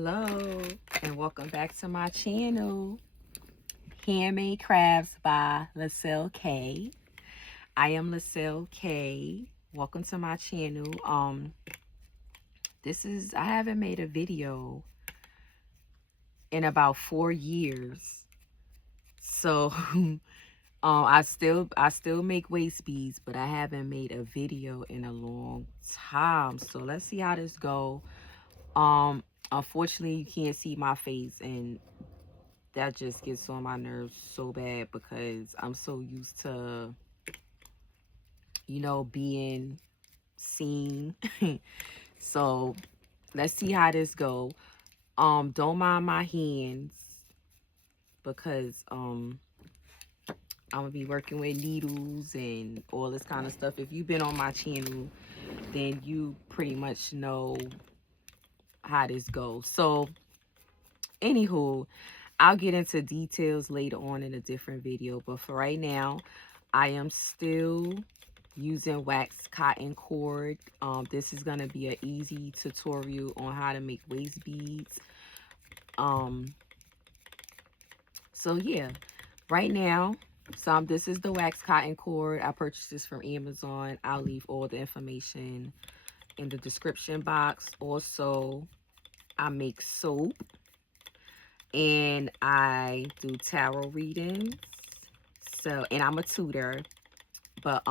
Hello and welcome back to my channel, Handmade Crafts by LaCil K. I am LaCil K. Welcome to my channel. I haven't made a video in about 4 years. So I still make waist beads, but I haven't made a video in a long time. So let's see how this go. Unfortunately, you can't see my face, and that just gets on my nerves so bad because I'm so used to, being seen. So let's see how this go. Don't mind my hands because I'm gonna be working with needles and all this kind of stuff. If you've been on my channel, then you pretty much know how this goes. So anywho, I'll get into details later on in a different video, but for right now, I am still using wax cotton cord. This is going to be an easy tutorial on how to make waist beads. So yeah, right now, this is the wax cotton cord. I purchased this from Amazon. I'll leave all the information in the description box. Also, I make soap. And I do tarot readings. So, and I'm a tutor, but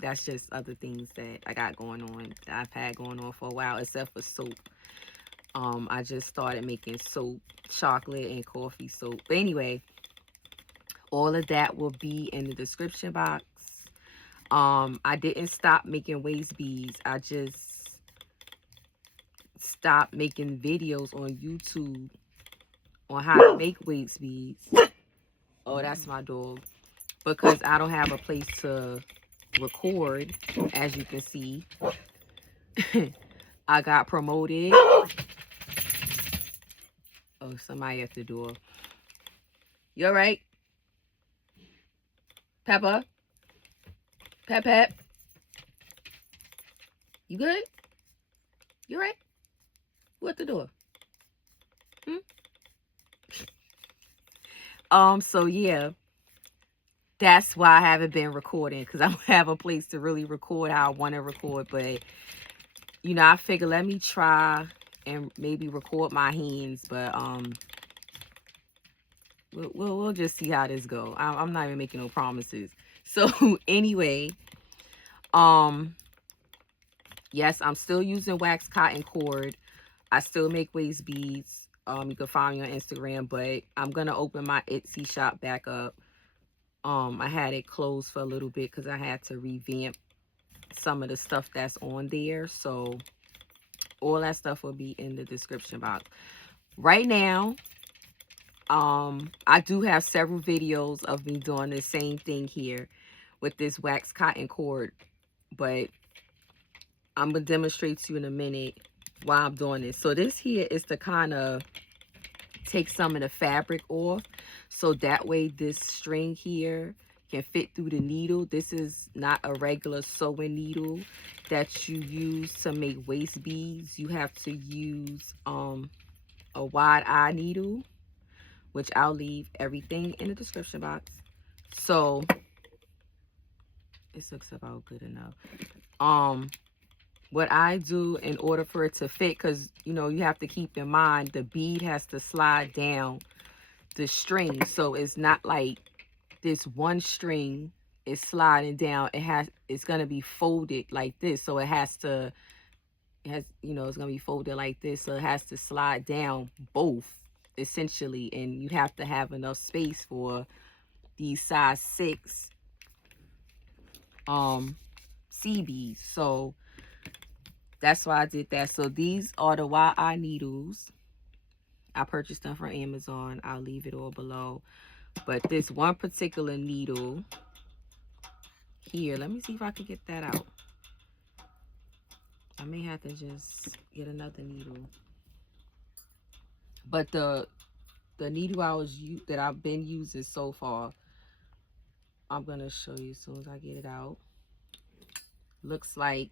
that's just other things that I got going on, that I've had going on for a while, except for soap. I just started making soap, chocolate and coffee soap. But anyway, all of that will be in the description box. I didn't stop making waist beads. I just stopped making videos on YouTube on how to make waist beads. Oh, that's my dog. Because I don't have a place to record, as you can see. I got promoted. Oh, somebody at the door. You all right? Peppa? Pep? You good? You all right? Who at the door? So yeah, that's why I haven't been recording, because I don't have a place to really record how I want to record. But I figure let me try and maybe record my hands, but we'll just see how this go. I'm not even making no promises. So anyway, yes, I'm still using wax cotton cord. I still make waist beads. You can find me on Instagram, but I'm gonna open my Etsy shop back up. I had it closed for a little bit because I had to revamp some of the stuff that's on there. So all that stuff will be in the description box. Right now, I do have several videos of me doing the same thing here with this wax cotton cord, but I'm gonna demonstrate to you in a minute why I'm doing this. So this here is to kind of take some of the fabric off, so that way this string here can fit through the needle. This is not a regular sewing needle that you use to make waist beads. You have to use a wide eye needle, which I'll leave everything in the description box. So this looks about good enough. What I do in order for it to fit, because you have to keep in mind the bead has to slide down the string, so it's not like this one string is sliding down. It's gonna be folded like this, so it's gonna be folded like this, so it has to slide down both essentially, and you have to have enough space for these size 6 C beads. So that's why I did that. So these are the wide eye needles. I purchased them from Amazon. I'll leave it all below. But this one particular needle here, let me see if I can get that out. I may have to just get another needle. But the needle that I've been using so far, I'm gonna show you as soon as I get it out. Looks like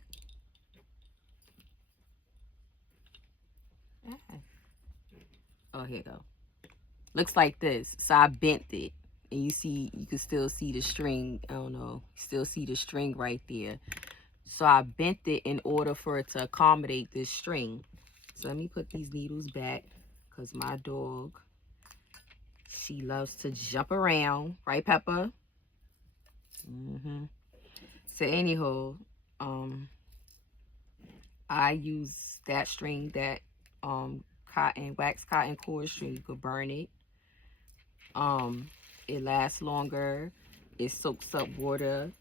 Oh, here you go. Looks like this. So I bent it. And you can still see the string. I don't know. Still see the string right there. So I bent it in order for it to accommodate this string. So let me put these needles back because my dog, she loves to jump around. Right, Peppa? So anyhow, I use that string, that wax cotton cord string. You could burn it. It lasts longer. It soaks up water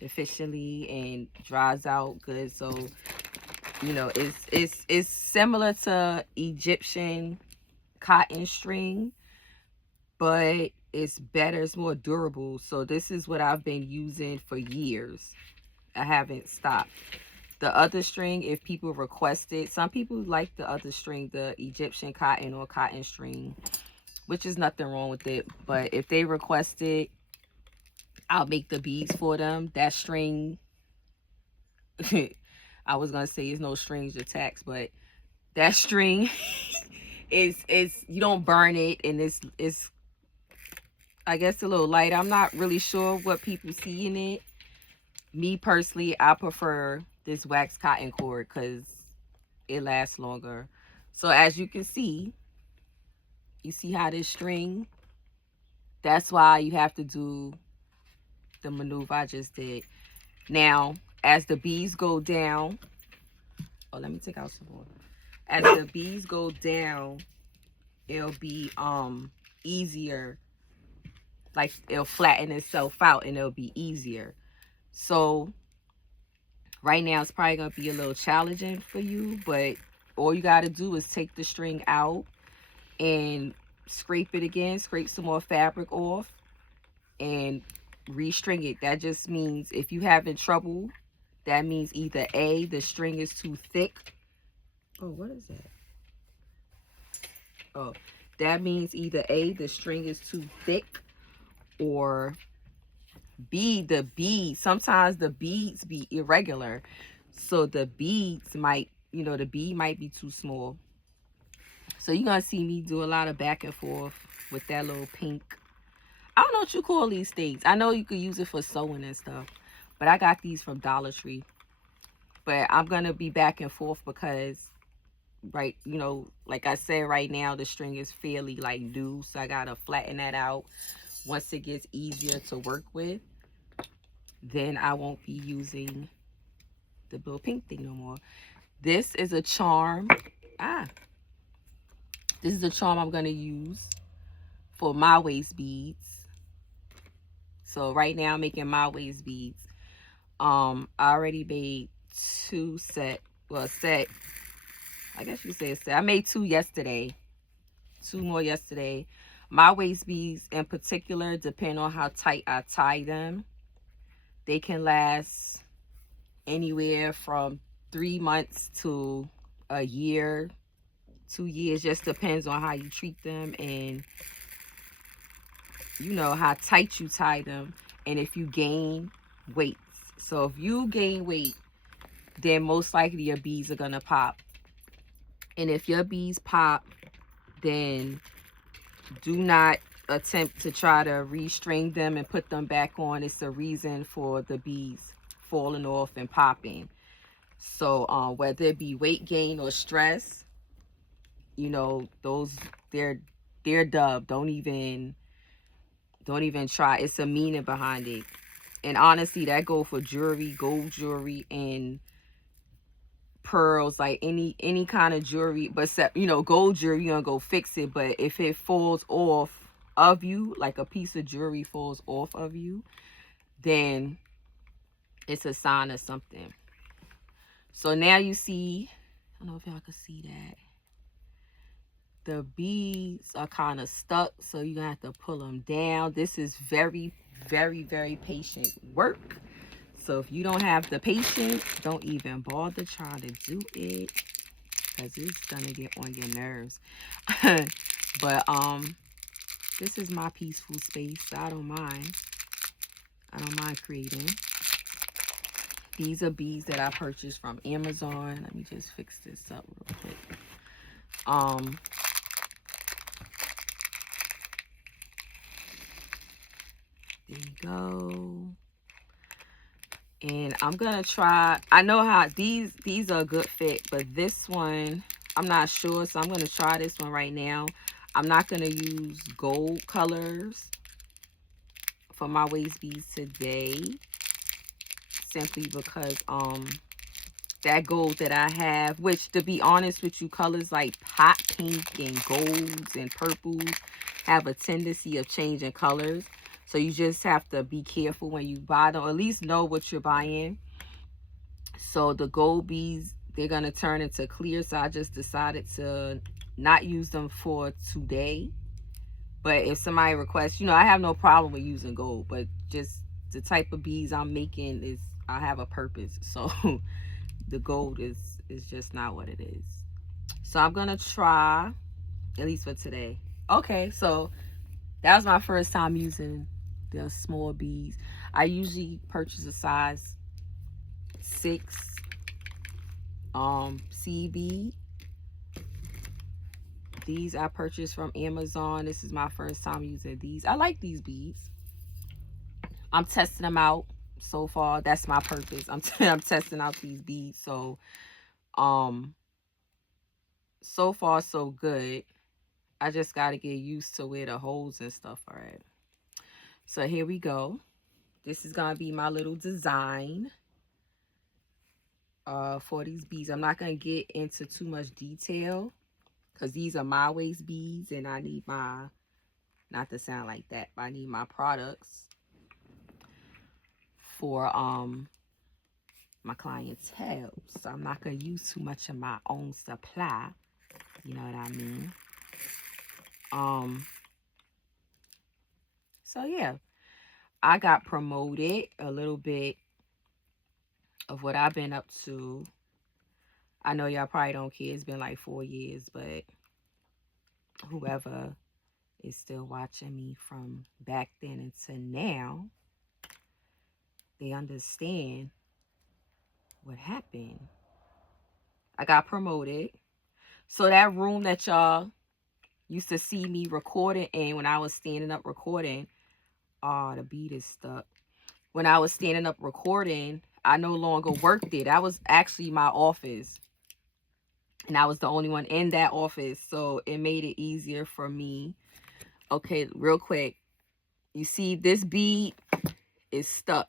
efficiently and dries out good. So you know, it's similar to Egyptian cotton string, but it's better, it's more durable. So this is what I've been using for years. I haven't stopped. The other string, if people request it, some people like the other string, the Egyptian cotton or cotton string, which is nothing wrong with it. But if they request it, I'll make the beads for them. That string, I was gonna say it's no strings attached, but that string is you don't burn it, and it's I guess a little light. I'm not really sure what people see in it. Me personally, I prefer this wax cotton cord because it lasts longer. So as you can see, you see how this string, that's why you have to do the maneuver I just did. Now, as the beads go down, oh, let me take out some more. As the beads go down, it'll be easier, like it'll flatten itself out and it'll be easier. So right now it's probably gonna be a little challenging for you, but all you gotta do is take the string out and scrape it again, scrape some more fabric off and restring it. That just means if you having trouble, that means either A, the string is too thick. Oh, what is that? Oh, that means either A, the string is too thick, or B, the beads, sometimes the beads be irregular. So the beads might, the bead might be too small. So you're going to see me do a lot of back and forth with that little pink. I don't know what you call these things. I know you could use it for sewing and stuff, but I got these from Dollar Tree. But I'm going to be back and forth because, right, like I said, right now the string is fairly like new. So I got to flatten that out. Once it gets easier to work with, then I won't be using the little pink thing no more. This is a charm. This is a charm I'm going to use for my waist beads. So right now I'm making my waist beads. I already made two set. Well, set. I guess you say a set. I made two yesterday. Two more yesterday. My waist beads in particular, depend on how tight I tie them, they can last anywhere from 3 months to a year, 2 years. Just depends on how you treat them and how tight you tie them, and if you gain weight. So if you gain weight, then most likely your beads are gonna pop. And if your beads pop, then do not attempt to try to restring them and put them back on. It's a reason for the beads falling off and popping. So whether it be weight gain or stress, those they're dubbed. Don't even try. It's a meaning behind it. And honestly, that go for jewelry, gold jewelry, and pearls, like any kind of jewelry. But gold jewelry, you're gonna go fix it. But if it falls off of you, like a piece of jewelry falls off of you, then it's a sign of something. So now you see, I don't know if y'all can see that, the beads are kind of stuck, so you're gonna have to pull them down. This is very, very, very patient work. So if you don't have the patience, don't even bother trying to do it, because it's gonna get on your nerves. But this is my peaceful space, so I don't mind creating. These are beads that I purchased from Amazon. Let me just fix this up real quick. There you go. And I'm gonna try, I know how these are a good fit, but this one I'm not sure, so I'm gonna try this one right now. I'm not gonna use gold colors for my waist beads today, simply because that gold that I have, which to be honest with you, colors like hot pink and golds and purples have a tendency of changing colors. So you just have to be careful when you buy them, or at least know what you're buying. So the gold beads, they're going to turn into clear. So I just decided to not use them for today. But if somebody requests, I have no problem with using gold. But just the type of beads I'm making is, I have a purpose. So the gold is just not what it is. So I'm going to try, at least for today. Okay, so that was my first time using the small beads. I usually purchase a size 6 CB. These I purchased from Amazon. This is my first time using these. I like these beads. I'm testing them out so far. That's my purpose. I'm testing out these beads. So so far so good. I just got to get used to where the holes and stuff are at. So here we go. This is going to be my little design for these beads. I'm not going to get into too much detail because these are my waist beads, and I need my, not to sound like that, but I need my products for my clientele. So I'm not going to use too much of my own supply. You know what I mean? So yeah, I got promoted a little bit of what I've been up to. I know y'all probably don't care. It's been like 4 years, but whoever is still watching me from back then until now, they understand what happened. I got promoted. So that room that y'all used to see me recording in when I was standing up recording, the bead is stuck. When I was standing up recording, I no longer worked there. That was actually my office. And I was the only one in that office. So it made it easier for me. Okay, real quick. You see this bead is stuck.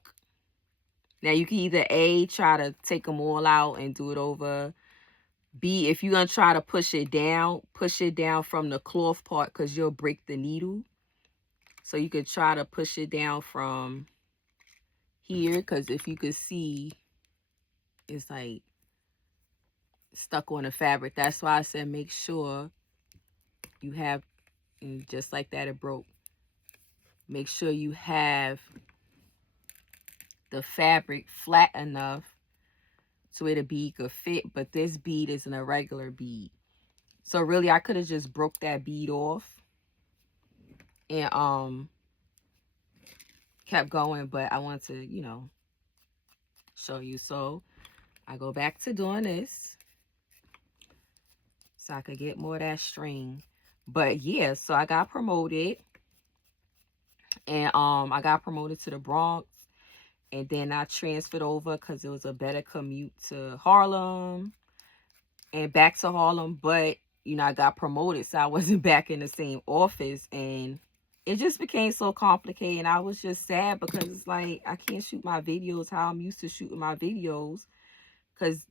Now you can either A, try to take them all out and do it over. B, if you're going to try to push it down from the cloth part because you'll break the needle. So you could try to push it down from here because if you could see, it's like stuck on the fabric. That's why I said make sure you have, and just like that it broke. Make sure you have the fabric flat enough so where the bead could fit, but this bead isn't a regular bead. So really I could have just broke that bead off and kept going, but I want to, show you. So I go back to doing this so I could get more of that string. But yeah, so I got promoted, and I got promoted to the Bronx, and then I transferred over because it was a better commute to Harlem and back to Harlem. But I got promoted, so I wasn't back in the same office, and it just became so complicated. And I was just sad because it's like I can't shoot my videos how I'm used to shooting my videos, because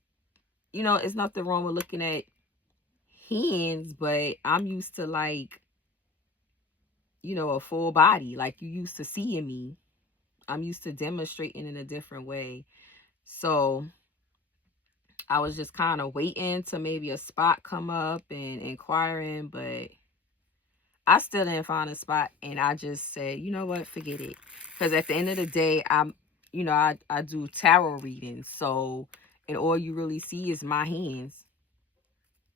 it's nothing wrong with looking at hands, but I'm used to like a full body, like you used to seeing me. I'm used to demonstrating in a different way. So I was just kind of waiting to maybe a spot come up and inquiring, but I still didn't find a spot. And I just said, you know what, forget it. Because at the end of the day, I do tarot readings. So, and all you really see is my hands.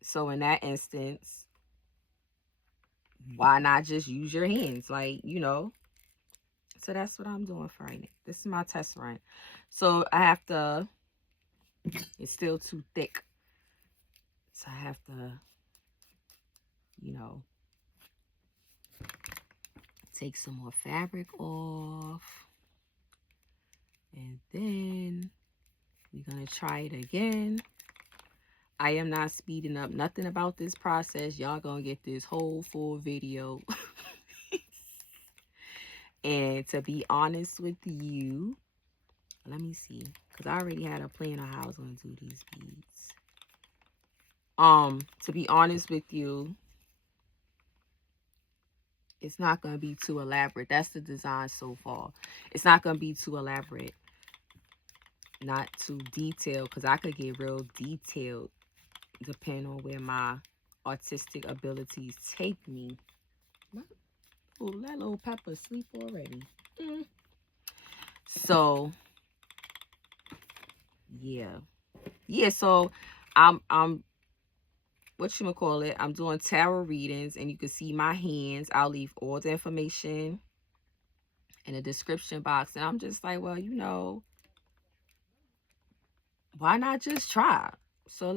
So in that instance, why not just use your hands? Like, So that's what I'm doing for right now. This is my test run. So I have to, it's still too thick. So I have to, Take some more fabric off. And then we're going to try it again. I am not speeding up nothing about this process. Y'all going to get this whole full video. And to be honest with you, let me see. Because I already had a plan on how I was going to do these beads. To be honest with you, it's not going to be too elaborate. That's the design so far. It's not going to be too elaborate. Not too detailed, because I could get real detailed depending on where my artistic abilities take me. Oh, that little pepper sleep already. So yeah, so I'm whatchamacallit, I'm doing tarot readings, and you can see my hands. I'll leave all the information in the description box. And I'm just like, well, you know, why not just try? So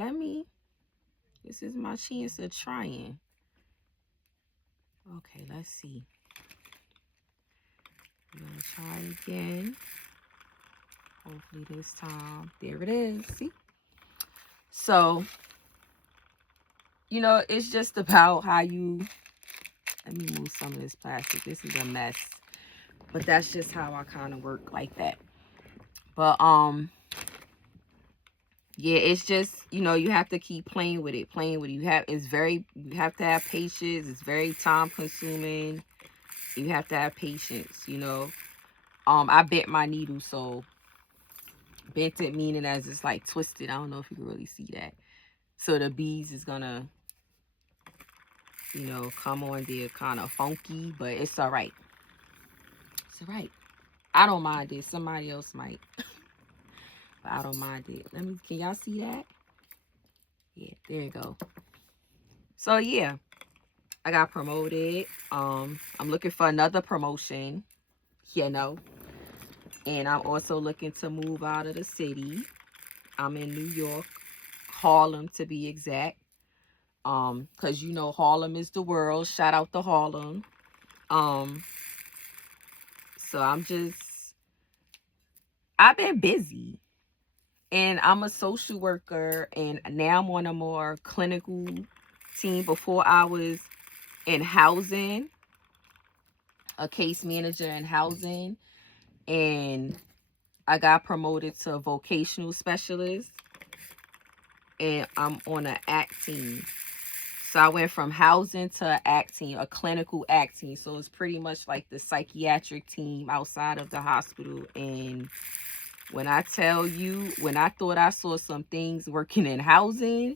this is my chance of trying. Okay, let's see. I'm gonna try again. Hopefully this time. There it is. See? So, you know, it's just about how you... Let me move some of this plastic. This is a mess. But that's just how I kind of work like that. But, yeah, it's just, you know, you have to keep playing with it. You have to have patience. It's very time consuming. You have to have patience, you know. I bent my needle, so bent it meaning as it's like twisted. I don't know if you can really see that. So the beads is gonna, you know, come on there kind of funky, but it's all right. It's all right. I don't mind it. Somebody else might. But I don't mind it. Can y'all see that? Yeah, there you go. So yeah, I got promoted. I'm looking for another promotion, you know. And I'm also looking to move out of the city. I'm in New York, Harlem to be exact. Because you know Harlem is the world. Shout out to Harlem. So I've been busy. And I'm a social worker, and now I'm on a more clinical team. Before I was in housing, a case manager in housing, and I got promoted to a vocational specialist, and I'm on an ACT team. So I went from housing to an ACT team, a clinical ACT team. So it's pretty much like the psychiatric team outside of the hospital. And when I tell you, when I thought I saw some things working in housing,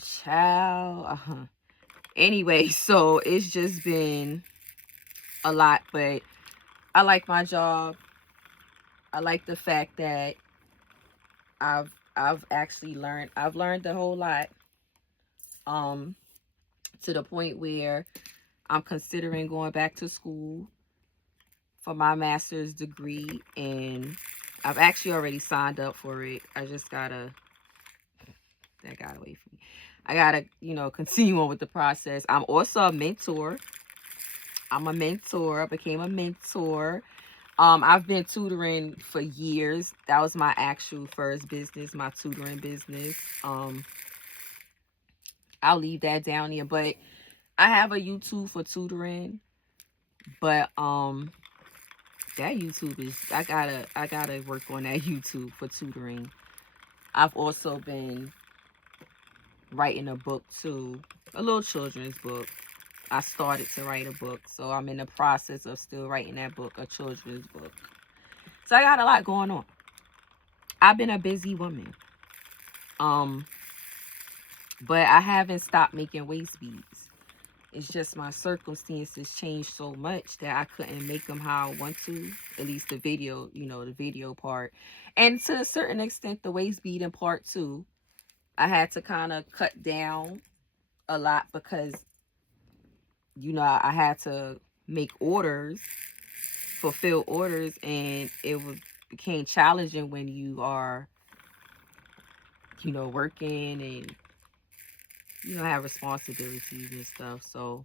child, anyway, so it's just been a lot, but I like my job. I like the fact that I've learned a whole lot, to the point where I'm considering going back to school for my master's degree, and I've actually already signed up for it. I just gotta... That got away from me. I gotta, you know, continue on with the process. I'm also a mentor. I'm a mentor. I became a mentor. I've been tutoring for years. That was my actual first business, my tutoring business. I'll leave that down here. But I have a YouTube for tutoring. But that YouTube is... I gotta work on that YouTube for tutoring. I've also been writing a book too, a little children's book. I started to write a book, so I'm in the process of still writing that book, a children's book. So I got a lot going on. I've been a busy woman. But I haven't stopped making waist beads. It's just my circumstances changed so much that I couldn't make them how I want to. At least the video, you know, the video part. And to a certain extent, the waist beading part too. I had to kind of cut down a lot because, you know, I had to make orders, fulfill orders, and it became challenging when you are, you know, working and, you know, have responsibilities and stuff. So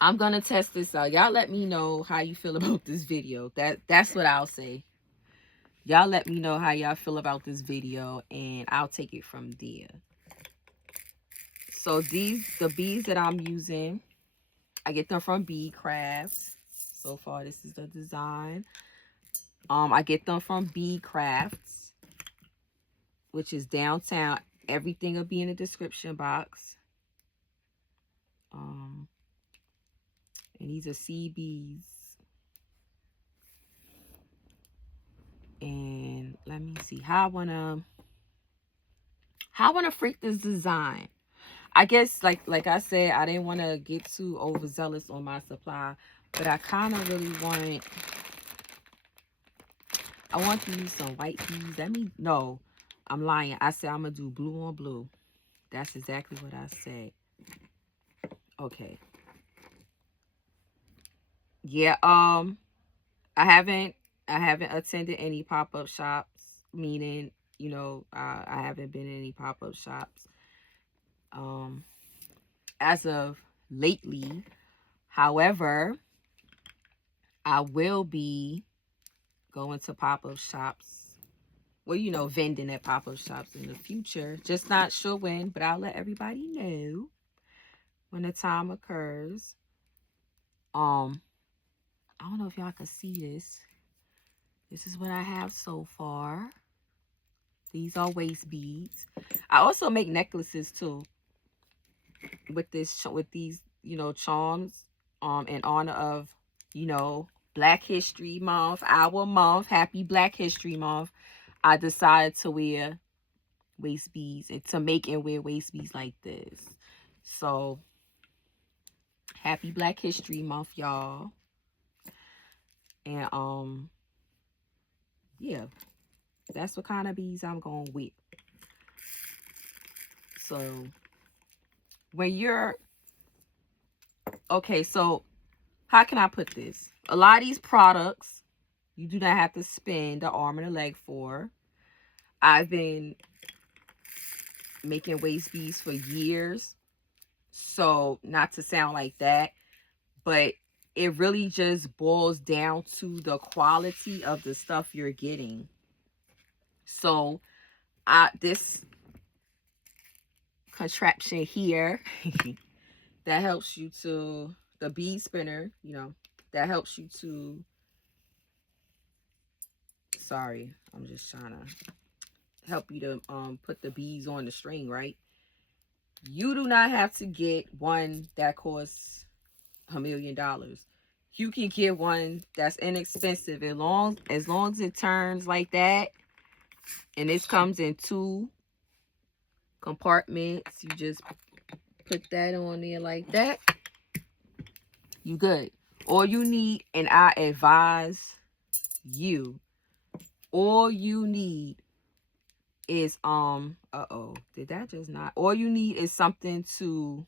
I'm gonna test this out. Y'all let me know how you feel about this video. That's what I'll say. Y'all let me know how y'all feel about this video, and I'll take it from there. So the beads that I'm using, I get them from Bead Crafts. So far, this is the design. I get them from Bead Crafts, which is downtown. Everything will be in the description box. And these are seed beads. And let me see how I wanna freak this design. I guess like I said, I didn't want to get too overzealous on my supply, but I kind of really want to use some white beads. No, I'm lying. I said I'm gonna do blue on blue. That's exactly what I said. Okay. Yeah, I haven't attended any pop-up shops, meaning, you know, I haven't been in any pop-up shops as of lately. However, I will be going to pop-up shops. Well, you know, vending at pop-up shops in the future. Just not sure when, but I'll let everybody know when the time occurs. I don't know if y'all can see this. This is what I have so far. These are waist beads. I also make necklaces too with these, you know, charms in honor of, you know, Black History Month, our month. Happy Black History Month. I decided to wear waist beads and to make and wear waist beads like this. So happy Black History Month, y'all. And yeah, that's what kind of beads I'm going with. So when you're okay, so how can I put this? A lot of these products you do not have to spend the arm and a leg for. I've been making waist beads for years, so not to sound like that, but it really just boils down to the quality of the stuff you're getting. So this contraption here that helps you to, the bead spinner, you know, that helps you to, sorry, I'm just trying to help you to put the beads on the string, right? You do not have to get one that costs $1 million. You can get one that's inexpensive as long as it turns like that, and this comes in 2 compartments. You just put that on there like that. You good. All you need, and I advise you, all you need is did that just not? All you need is something to,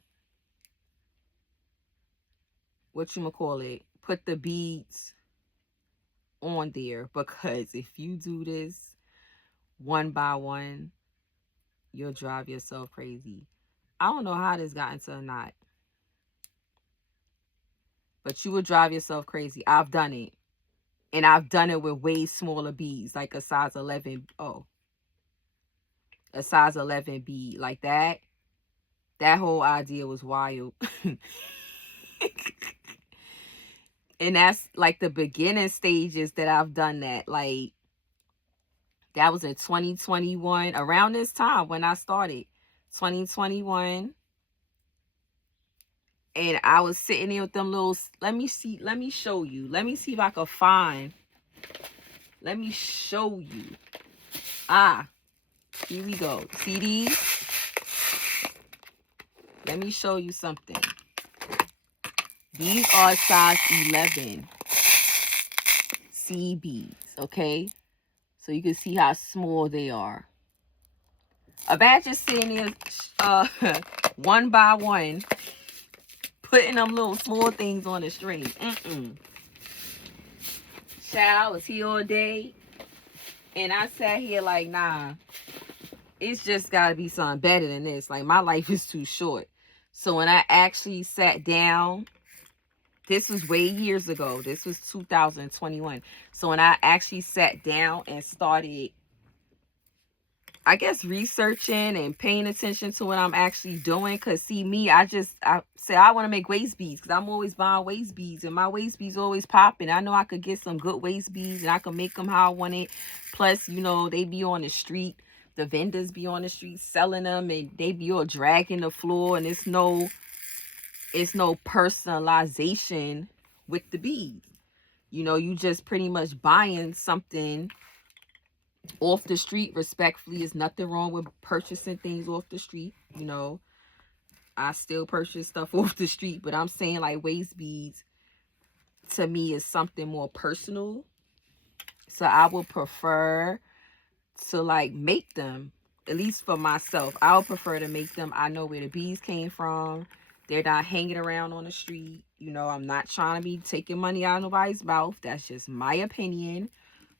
whatchamacallit, put the beads on there, because if you do this one by one, you'll drive yourself crazy. I don't know how this got into a knot, but you would drive yourself crazy. I've done it, and I've done it with way smaller beads, like a size 11. Oh, a size 11 bead like that. That whole idea was wild. And that's like the beginning stages that I've done that. Like, that was in 2021, around this time when I started, 2021. And I was sitting there with them little, let me show you. Let me see if I can find, let me show you. Here we go. See these? Let me show you something. These are size 11 seed beads, okay? So you can see how small they are. Imagine sitting there one by one, putting them little small things on the string. Child was here all day, and I sat here like, nah, it's just got to be something better than this. Like, my life is too short. So when I actually sat down this was way years ago. This was 2021. So when I actually sat down and started, I guess, researching and paying attention to what I'm actually doing. Because, see, me, I said I want to make waist beads because I'm always buying waist beads. And my waist beads always popping. I know I could get some good waist beads and I could make them how I want it. Plus, you know, they be on the street. The vendors be on the street selling them. And they be all dragging the floor. And it's no personalization with the beads. You know, you just pretty much buying something off the street. Respectfully, there's nothing wrong with purchasing things off the street. You know, I still purchase stuff off the street, but I'm saying like waist beads to me is something more personal. So I would prefer to like make them, at least for myself. I would prefer to make them. I know where the beads came from. They're not hanging around on the street. You know, I'm not trying to be taking money out of nobody's mouth. That's just my opinion.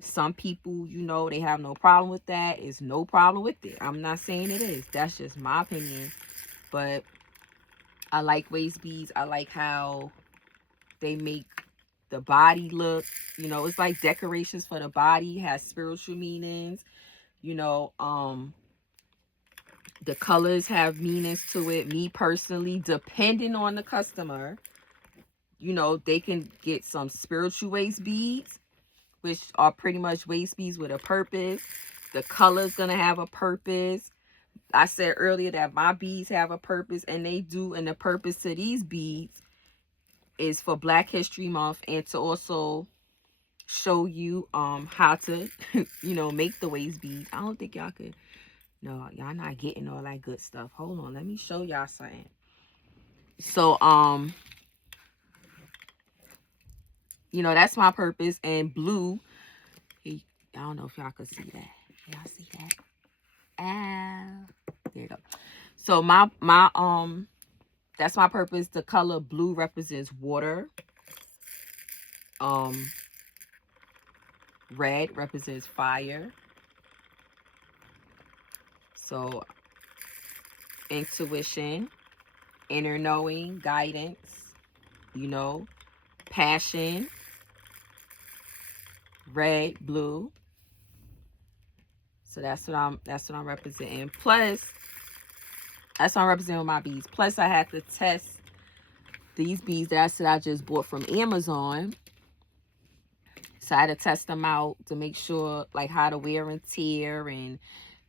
Some people, you know, they have no problem with that. It's no problem with it. I'm not saying it is. That's just my opinion. But I like waist beads. I like how they make the body look. You know, it's like decorations for the body. It has spiritual meanings. You know, the colors have meanings to it. Me personally, depending on the customer, you know, they can get some spiritual waist beads, which are pretty much waist beads with a purpose. The color's going to have a purpose. I said earlier that my beads have a purpose, and they do. And the purpose to these beads is for Black History Month and to also show you how to, you know, make the waist beads. I don't think y'all could. No, y'all not getting all that good stuff. Hold on, let me show y'all something. So, you know, that's my purpose. And blue, I don't know if y'all could see that. Y'all see that? There you go. So that's my purpose. The color blue represents water. Red represents fire. So intuition, inner knowing, guidance, you know, passion, red, blue. So that's what I'm representing. Plus, that's what I'm representing with my beads. Plus, I had to test these beads that I said I just bought from Amazon. So I had to test them out to make sure like how to wear and tear, and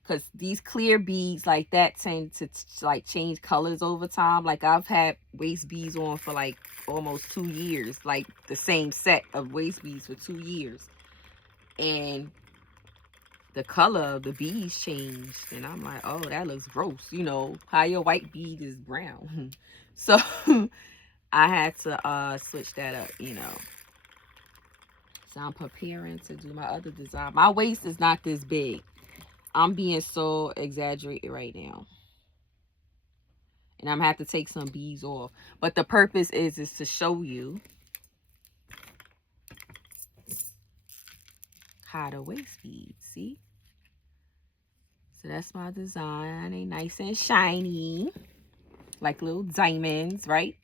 because these clear beads like that tend to like change colors over time. Like I've had waist beads on for like almost 2 years, like the same set of waist beads for 2 years, and the color of the beads changed, and I'm like, oh, that looks gross. You know how your white bead is brown. So I had to switch that up, you know. So I'm preparing to do my other design. My waist is not this big. I'm being so exaggerated right now. And I'm going to have to take some beads off. But the purpose is to show you how to waist beads. See? So that's my design. They nice and shiny. Like little diamonds, right?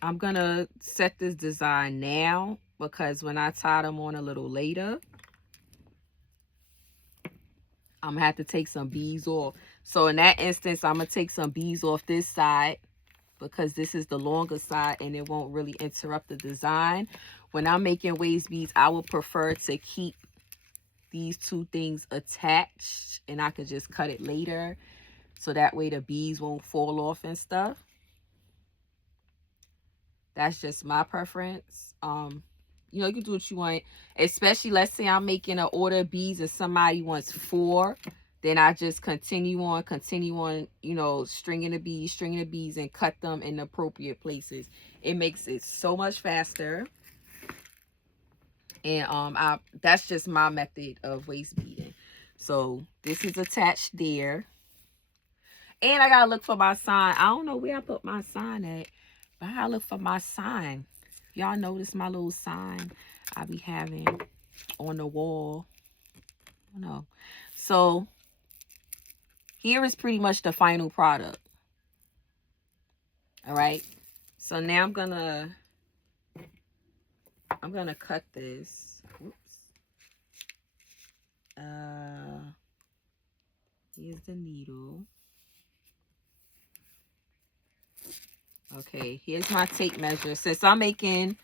I'm going to set this design now, because when I tie them on a little later, I'm going to have to take some beads off. So in that instance, I'm going to take some beads off this side, because this is the longer side and it won't really interrupt the design. When I'm making waist beads, I would prefer to keep these two things attached, and I could just cut it later. So that way the beads won't fall off and stuff. That's just my preference. You know, you can do what you want. Especially, let's say I'm making an order of beads and somebody wants 4. Then I just continue on, you know, stringing the beads and cut them in the appropriate places. It makes it so much faster. And that's just my method of waist beading. So this is attached there. And I gotta look for my sign. I don't know where I put my sign at, but I gotta look for my sign. Y'all notice my little sign I be having on the wall? I don't know. So here is pretty much the final product. All right. So now I'm gonna cut this. Whoops. Here's the needle. Okay, here's my tape measure. Since I'm making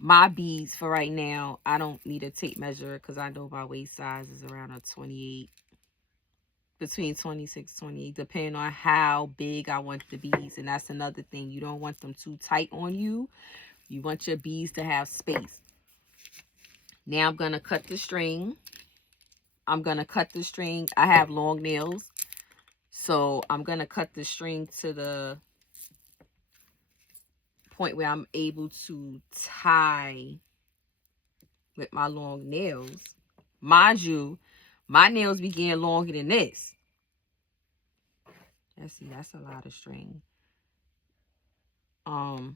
my beads for right now, I don't need a tape measure because I know my waist size is around a 28, between 26 28, depending on how big I want the beads. And that's another thing, you don't want them too tight on you. You want your beads to have space. Now I'm gonna cut the string. I have long nails, so I'm gonna cut the string to the point where I'm able to tie with my long nails. Mind you, my nails began longer than this. Let's see, that's a lot of string. All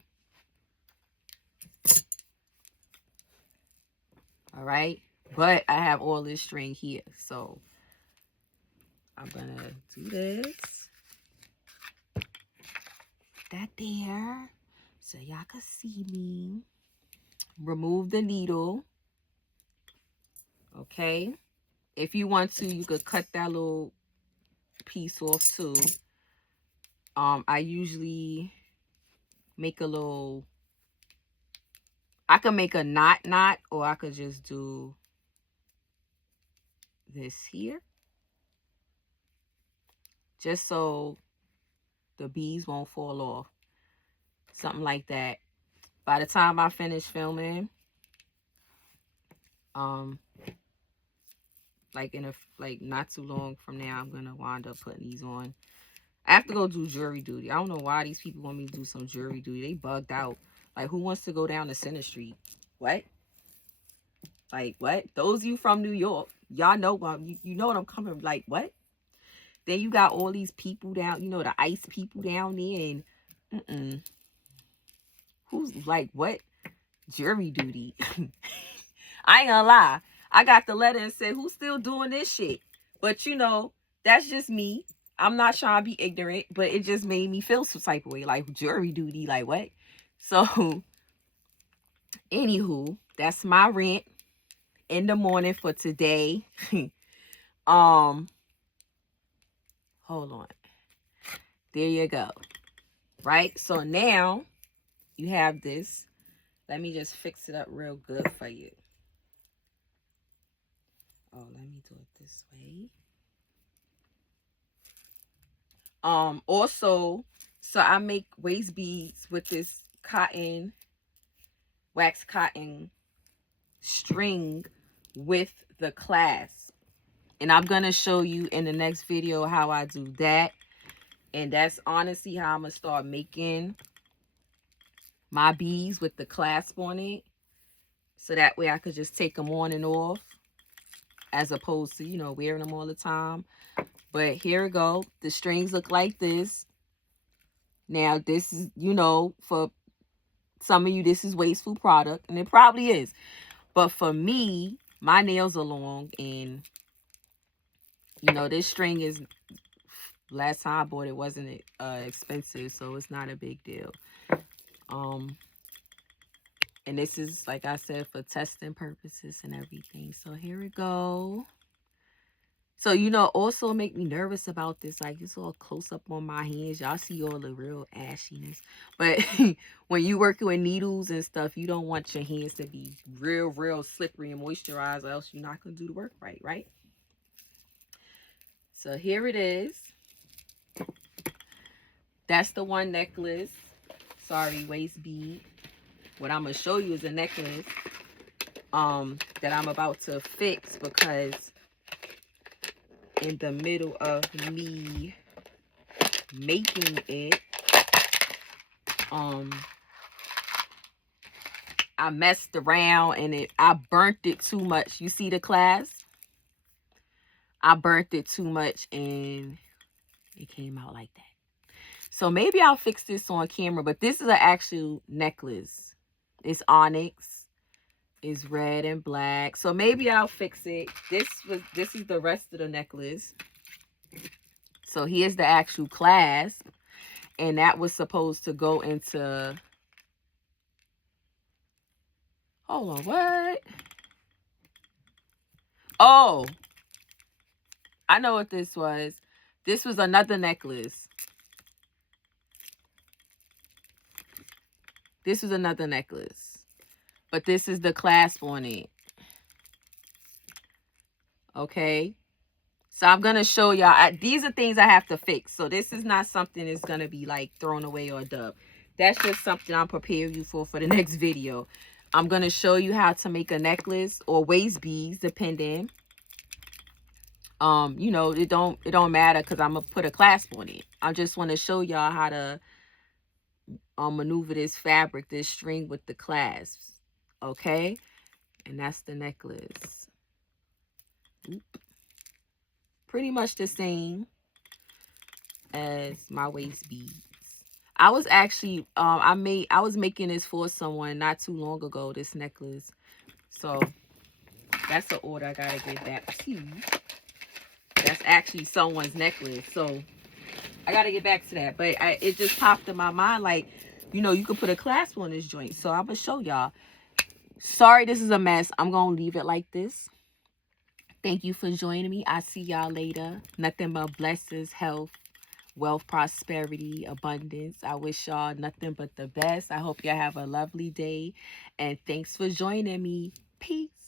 right, but I have all this string here, so I'm gonna do this, that there, so y'all can see me. Remove the needle. Okay, if you want to, you could cut that little piece off too. I usually make a little, I could make a knot, or I could just do this here, just so the beads won't fall off. Something like that. By the time I finish filming, like not too long from now, I'm gonna wind up putting these on. I have to go do jury duty. I don't know why these people want me to do some jury duty. They bugged out. Like, who wants to go down to Center Street? What? Like, what? Those of you from New York, y'all know you know what I'm coming. Like, what? Then you got all these people down, you know, the ICE people down there, and who's like, what? Jury duty. I ain't gonna lie. I got the letter and said, who's still doing this shit? But you know, that's just me. I'm not trying to be ignorant, but it just made me feel some type of way. Like, jury duty, like what? So, anywho, that's my rant in the morning for today. Hold on. There you go. Right? So now you have this. Let me just fix it up real good for you. Oh, let me do it this way. Also, so I make waist beads with this cotton, wax cotton string with the clasp. And I'm going to show you in the next video how I do that. And that's honestly how I'm going to start making my beads with the clasp on it. So that way I could just take them on and off, as opposed to, you know, wearing them all the time. But here we go. The strings look like this. Now, this is, you know, for some of you, this is wasteful product. And it probably is. But for me, my nails are long. And, you know, this string is, last time I bought it, wasn't expensive. So it's not a big deal. And this is, like I said, for testing purposes and everything. So here we go. So, you know, also make me nervous about this. Like, it's all close up on my hands. Y'all see all the real ashiness. But when you working with needles and stuff, you don't want your hands to be real slippery and moisturized, or else you're not going to do the work right? So here it is. That's the one necklace. Sorry, waist bead. What I'm going to show you is a necklace that I'm about to fix, because in the middle of me making it, I messed around and I burnt it too much. You see the clasp? I burnt it too much and it came out like that. So maybe I'll fix this on camera, but this is an actual necklace. It's onyx. It's red and black. So maybe I'll fix it. This is the rest of the necklace. So here's the actual clasp. And that was supposed to go into, hold on, what? Oh, I know what this was. This was another necklace. This was another necklace. But this is the clasp on it. Okay. So I'm going to show y'all. These are things I have to fix. So this is not something that's going to be like thrown away or dubbed. That's just something I'm preparing you for the next video. I'm going to show you how to make a necklace or waist beads, depending. You know, it don't matter because I'm going to put a clasp on it. I just want to show y'all how to maneuver this fabric, this string with the clasps. Okay. And that's the necklace. Oop. Pretty much the same as my waist beads. I was actually I was making this for someone not too long ago, this necklace. So that's an order I gotta get back to. That's actually someone's necklace. So I gotta get back to that. But it just popped in my mind, like, you know, you could put a clasp on this joint. So I'm gonna show y'all. Sorry, this is a mess. I'm gonna leave it like this. Thank you for joining me. I'll see y'all later. Nothing but blessings, health, wealth, prosperity, abundance. I wish y'all nothing but the best. I hope y'all have a lovely day. And thanks for joining me. Peace.